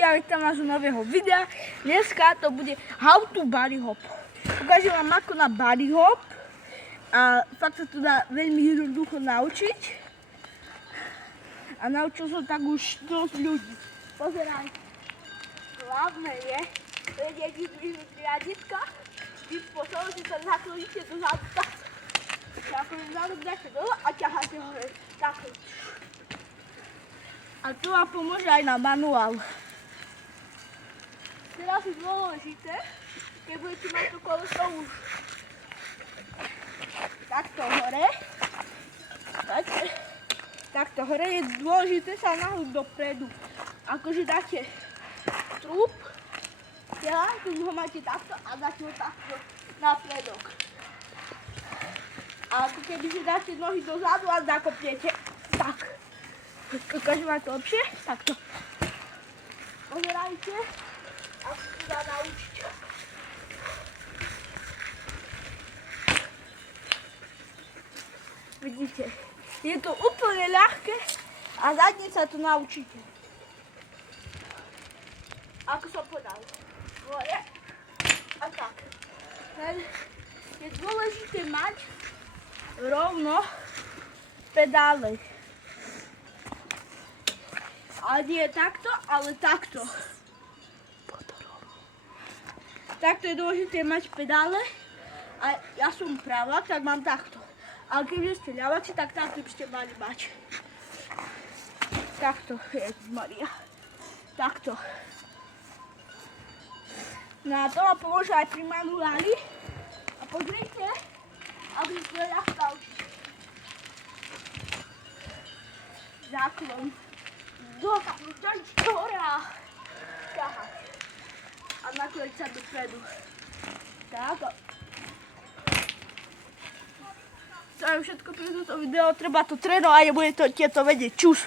ľudia, vítam vás u nového videa. Dneska to bude how to bunny hop. Ukážem vám ako na bunny hop. A fakt sa to dá veľmi jednoducho naučiť. A naučil som tak už dosť ľudí. Pozeraj. Hlavné je vedieť vyzdvihnúť riaditka. Tým spôsobom si sa nakloníte dozadu takto. Ako vzadu dáte dole a ťaháte hore. Takto. A to vám pomôže aj na manuál. Teraz je dôležité, keď budete mať to koleso už takto hore. Takto hore je dôležité sa nahnúť dopredu. Akože dáte trup, tu ho máte takto a dáte ho takto napredok. A ako keby si dáte nohy dozadu a zakopnete tak. Ukážem vám to lepšie, takto. Pozerajte, ako sa dá naučiť. Vidíte, je to úplne ľahké a zadne sa to naučíte. Ako som povedal, hore a tak. Je dôležité mať rovno pedále. Ale nie takto, ale takto. Takto je dôležité mať pedále. A ja som pravá, tak mám takto. Ale keď ste ľavači, tak takto by ste mali mať. Takto, Ježišmaria. Takto. No a to vám pomôže aj pri manuáli. A pozrite, aby ste ľahko naučili. Záklon. Dotáhnuť trošičku hore a ťahať. A nakloniť sa dopredu. Tak. To je všetko pre toto video. Treba to trénovať a budete to vedieť. Čus.